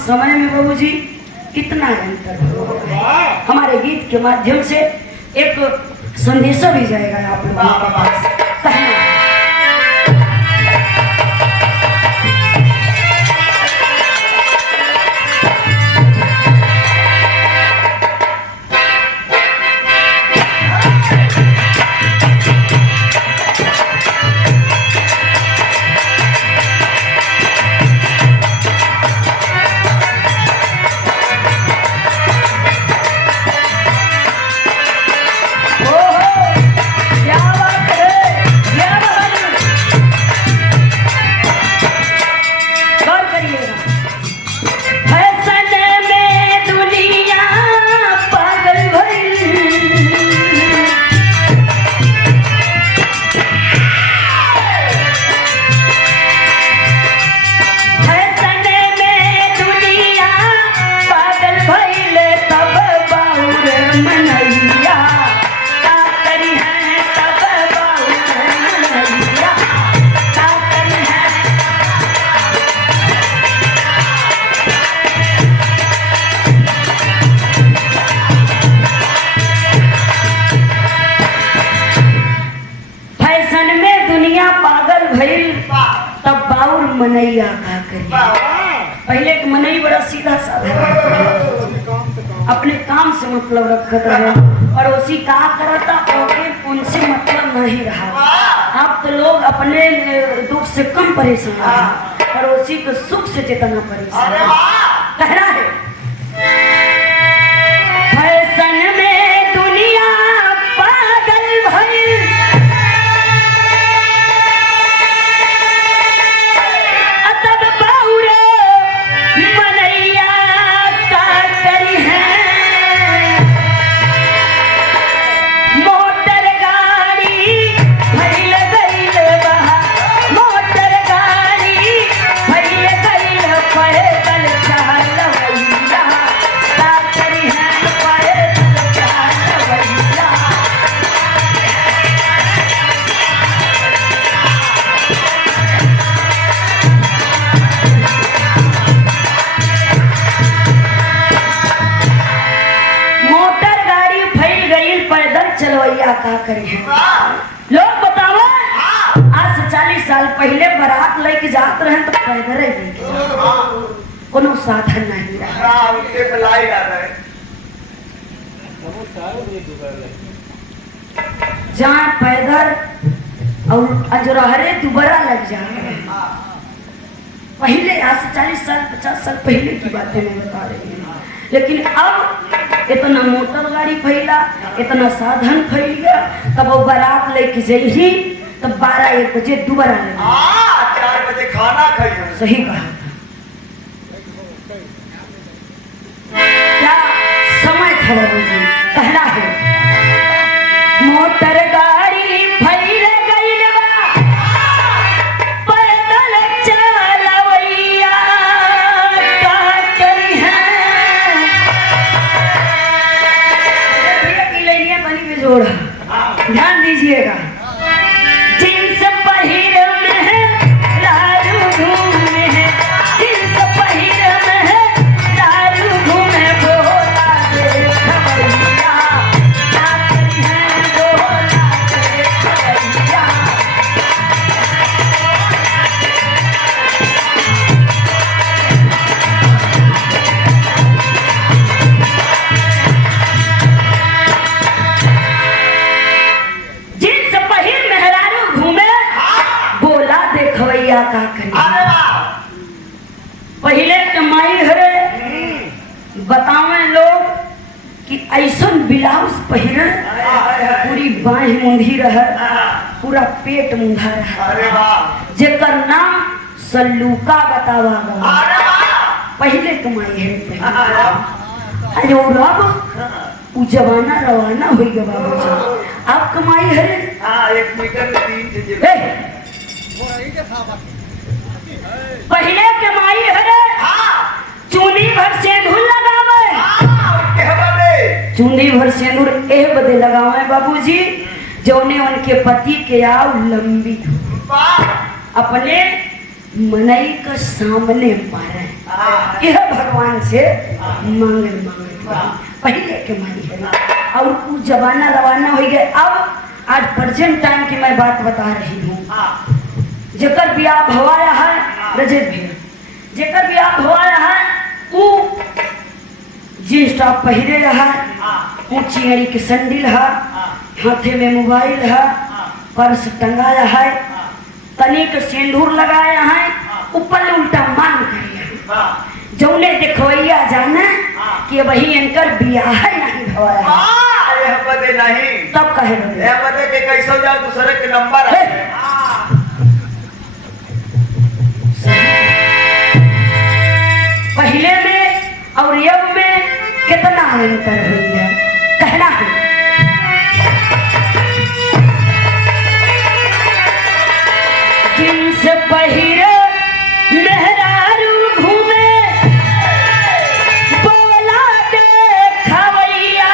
समय में बाबूजी कितना अंतर हो रहा है। हमारे गीत के माध्यम से एक संदेश भी जाएगा आप लोगों के पास। मनैया का करिए। पहले के मनई बड़ा सीधा साधा अपने काम से मतलब रखत रहे और उसी का करता उनसे मतलब नहीं रहा। अब तो लोग अपने दुख से कम परेशान है और उसी को सुख से जितना परेशान कह रहा है। फैशन में दुनिया पागल भई का करे हैं। लोग बताओ आज से 40 साल पहले बारात लेके जात रहे तो पैदल ही कोनो साधन नहीं रहा। जहाँ पैदल और अजरहरे दोबारा लग जाए। पहले आज से 40 साल 50 साल पहले की बातें मैं बता रही हूँ। लेकिन अब इतना मोटर गाड़ी फैला, इतना साधन फैल गया, तब वो बारात लेके जाइए तब 12-1 बजे दोबारा ले 4 बजे खाना खाइए। सही कहा क्या समय था बाबूजी। कहना है मोटर गाड़ी फैल गई पैदल चलवैया का करी है। जोड़ा ध्यान दीजिएगा। जींस पहिर में है दारू घूमे है, जींस पहिर में है दारू घूमे बोला दे खबरिया नाचती है बोला दे खबरिया। का पहले कमाई हरे बतावे लोग कि ऐसा ब्लाउज पहिरे पूरी बाह मुंधी रहे पूरा पेट मुंधा रहे जेकर नाम सल्लूका बतावा गया। पहले कमाई है अरे रब उ जमाना रवाना हो गया बाबूजी। अब कमाई है 1 मीटर में 3 चीजें। पहले कमाई है चूनी भर सेंदूर लगावे चूनी भर सेंदूर एह बदे लगावे बाबूजी जौने उनके पति के आव लंबी अपने मनई के सामने मारे यह भगवान से मांगल पहले के मानी है। और वो जमाना रवाना हो गए। अब आज प्रेजेंट टाइम की मैं बात बता रही हूँ। जेकर ब्याह भवाया है रजत भैया, जेकर ब्याह भवाया है वो जींस टॉप पहिरे है, ऊंची अड़ी के सैंडल है, हाथे में मोबाइल है, पर्स टंगाया है, तनिक सिंदूर लगाया है, ऊपर उल्टा मान करिए जौने देखवैया जाना कि वही इनकर ब्याह है नहीं भवाया यह बदे नहीं तब कहे यह बदे के कैसे जाओ दूसरे के नंबर है। पहले में और अब में कितना अंतर हो गया कहना है। जींस पहिरे मेहरारू घूमे बोला देखवैया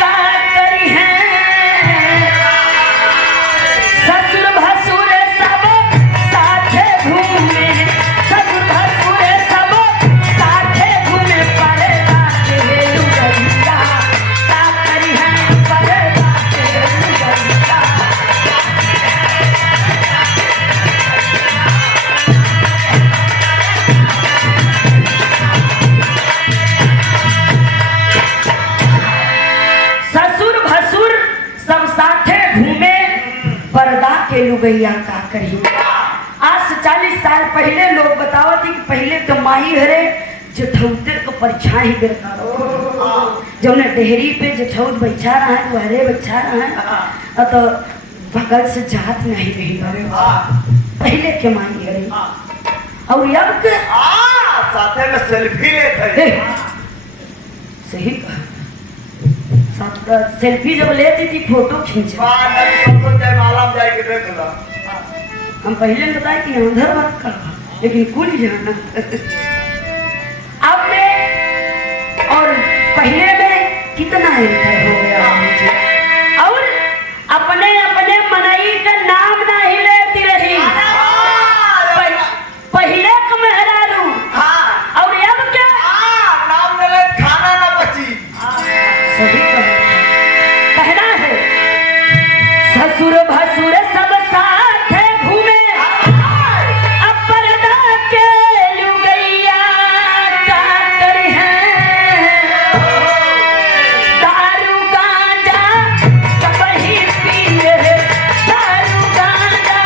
का करी है। ससुर भसुर सब साथे घूमे, ससुर भसुर सब साथे घूमे, परदा के लुगैया का करी है, परदा के लुगैया। ससुर भसुर सब साथे घूमे, पर्दा के लुगैया का करी। आज से 40 साल पहले लोग बतावत थी कि पहले तो माही हरे जठौते को परछाई गिरता जौने डेहरी पे जठौत बैठा रहा है वो हरे बैठा रहा है तो बगल से जात नहीं रही पहले के माही हरे। और अब के साथे में सेल्फी लेते सही कहा। सेल्फी जब लेती थी फोटो खींच माला जाए के देख लो। हम पहले बताए कि अंधर बात कर लेकिन कुल जाना अब में और पहले में कितना अंतर हो गया मुझे। और अपने अपने मनई का नाम नहीं लेती रही पहले का मेहरारू और अब क्या नाम ले खाना ना बची। सही कहना है। ससुर भसुर सब साथ घूमे, अब पर्दा के लुगैया का करी है। दारू गांजा सब ही पिए, दारू गांजा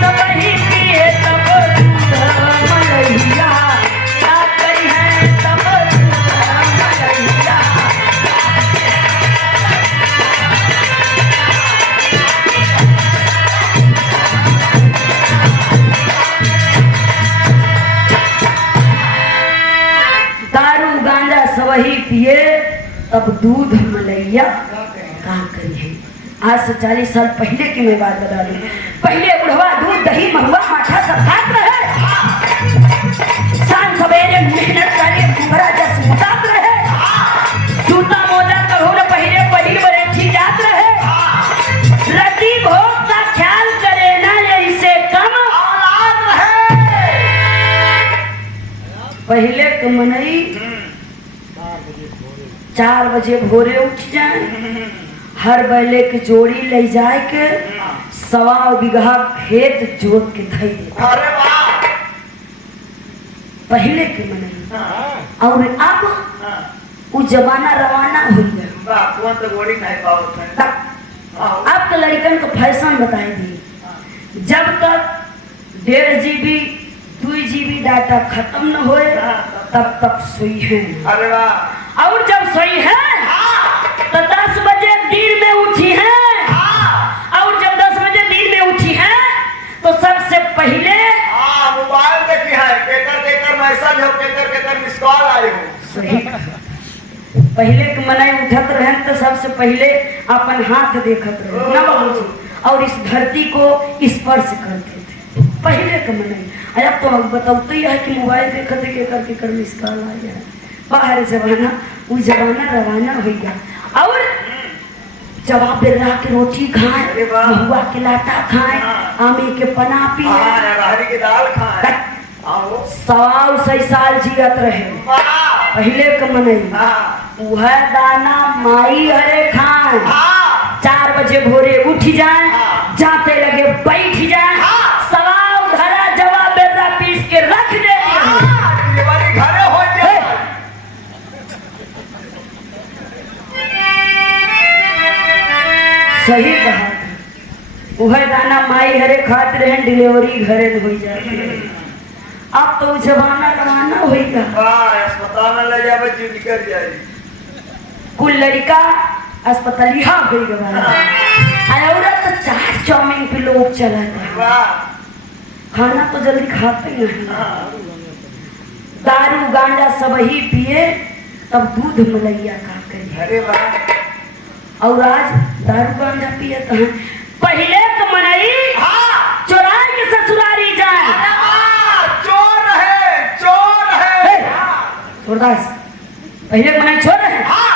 सब ही पिए, तब मलैया का करी है, तब मलैया। दारू गांजा सबही पिए तब दूध मलैया का करी है। आज से 40 साल पहले की मैं बात बता दूं। पहले बुढ़वा दूध दही महुआ माठा सब खात रहे, शाम सवेरे मेहनत करे घुघरा जस मुतात रहे, जूता मोजा कहोर पहिरे पहिर बरेठी जात रहे, रति भोग का ख्याल करे ना ऐसे कम औलाद रहे। पहले के मनई 4 बजे भोरे उठ जाए, हर बैले के जोड़ी ले जाए के 1.25 बीघा खेत जोत के धई दे। अरे वाह पहले के मनई और अब वो जमाना रवाना हो गया। कौन तो गोड़ी नहीं पावत है। अब तो लड़कन को फैशन बताई दी। जब तक 1.5 GB 2 GB डाटा खत्म न होए तब तक सोई है। अरे वाह। और जब सोई है तो 10 बजे दिन में उठी है, और जब 10 बजे दिन में उठी है तो सबसे पहले मोबाइल देखी है, केकर मैसेज हो, केकर मिस कॉल आए हो। सही पहले के मनाई उठत रहे तो सबसे पहले अपन हाथ देखत रहे ना बाबूजी, और इस धरती को स्पर्श करते थे पहले के मनाई। अब तो बताते है कि मोबाइल देखते केकर मिस कॉल आ गया। बाहर जमाना वो जमाना रवाना हो गया। और जवाब बेर्रा के रोटी खाए, अरे वाह। महुआ के लाटा खाए, हाँ। आमे के पना पिए, हाँ, राहरी की दाल खाए। आओ। 100 साल जियत रहे। वाह। पहले के मनई हाँ। वह दाना माई हरे खाए, हाँ। 4 बजे भोरे उठ जाए, हाँ। जाते लगे बैठ जाए, हाँ। सवाल धरा जवाब बेर्रा पीस के रख देती है। हाँ, ये वाली घरे हो जाए। सही कहा था। वह दाना माई हरे खाते रहे, डिलीवरी घरे हो जाती। अब तो जमाना रवाना होगा, वाह, अस्पताल में ले जावे जी निकल जाए। कुल लड़का अस्पतालिया हो गया, औरत तो चाट चाउमीन पे लोग चला था। वाह। खाना तो जल्दी खाते ही नहीं, हाँ। दारू गांजा सब ही पिए, तब दूध मलैया खा कर। अरे वाह। और आज दारू गांजा पिए तो हैं। पहले तो मनई हाँ। चुराए के ससुरारी जाए। अरे वाह, चोर है, चोर है। सूरदास, पहले मनई चोर है। हाँ।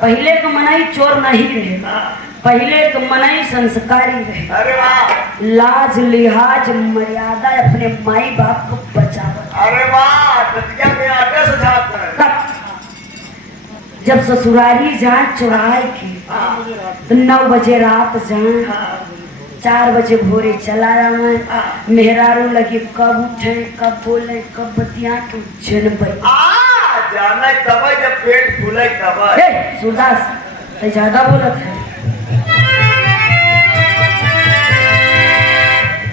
पहले के मनई चोर नहीं रहे, हाँ। पहले के मनई संस्कारी रहे, अरे वाह। लाज लिहाज मर्यादा अपने माई बाप को बचावत। अरे वाह, दतिया में आटे से झाप है। तब जब ससुरारी जाए चुराए के, हाँ। तो 9 बजे रात जाए, हाँ। 4 बजे भोरे चला जाए, हाँ। मेहरारू लगे कब उठे, कब बोले, कब बतिया के जनबई। जाना तब जब पेट फूले तब। सूरदास तो ज्यादा बोलत है।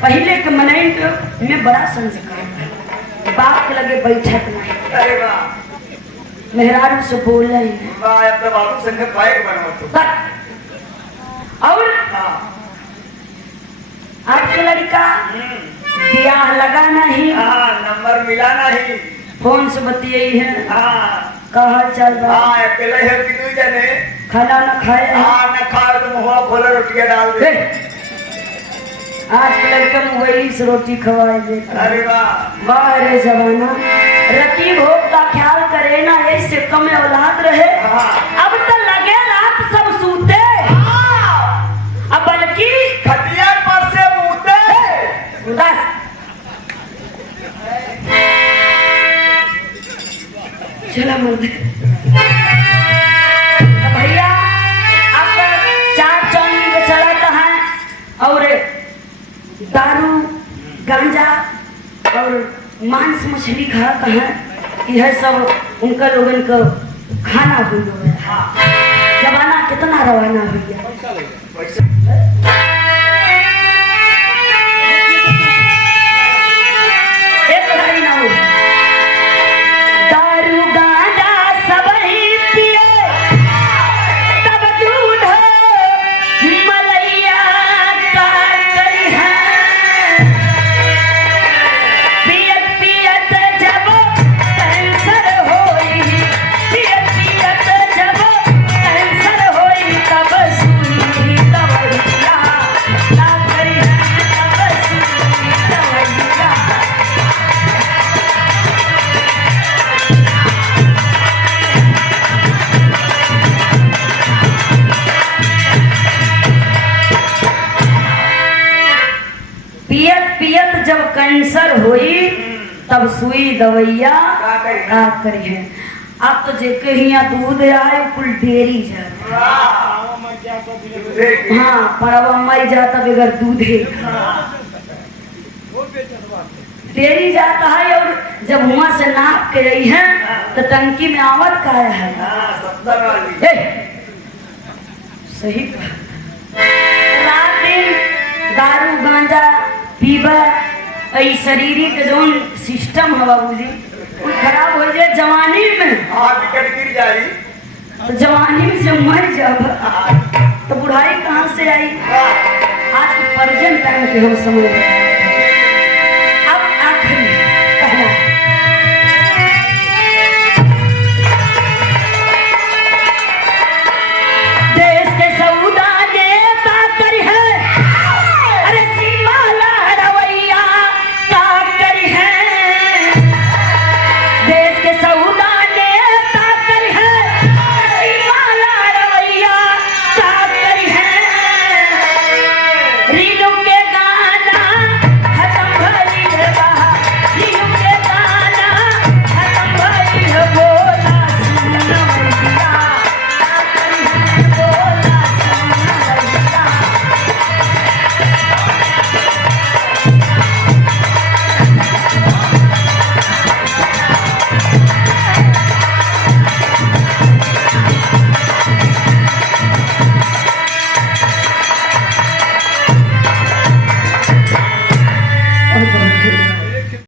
पहले के मनई में बड़ा संस्कार था, बाप के लगे बैठक नहीं, अरे वाह। मेहरारू से बोले वाह, अब तो बाबू संग पाए बनवा तो। और हाँ। आज के लड़का ब्याह लगा नहीं, हाँ, नंबर मिला नहीं। फोन से बतियाई है, हाँ। कहा चल रहा, हाँ, अकेले है कि तू जाने। खाना न खाए हैं। हाँ, न खाए तो मुँह खोले रोटियां डाल दे। आज के लड़का मोबाइल से रोटी खवाए देता। अरे वाह। वाह रे जमाना, रति भोग का ख्याल करे ना, ऐसे कम औलाद रहे। हाँ। अब तो लगे रात सब सूते, अब बल्कि खटिया पर से मुँहते। उदास चला मर्द। तो भैया अब चाट चाउमीन पे चलाता है, और दारू गांजा और मांस मछली खाता है, यह सब उनका लोगन का खाना हो गया। जमाना कितना रवाना हो गया। एक लड़ाई ना हो, दारू गांजा सब ही पिए, तब दूध मलैया का करी है। पियत पियत जब कैंसर होई, पियत पियत जब कैंसर होई, तब सुई दवैया ना करी है, तब सुई दवैया। पियत पियत जब कैंसर हुई, तब सुई दवैया का करी है। अब तो जेके हिया दूध आए कुल डेरी जाए। हाँ, पड़वा मर जाता बगैर दूधे, डेरी जाता है। और जब हुआ से नाप के रही है तो टंकी में आवत का है। हाँ, 70 वाली। सही कहा। रात दिन दारू गांजा पीबा, ई शरीरिक जोन सिस्टम है बाबूजी वो खराब हो जाए जवानी में। हाँ, विकेट गिर जाई। तो जवानी में से मर जब तो बुढ़ाई कहाँ से आई। आज के प्रेजेंट टाइम के हम समझ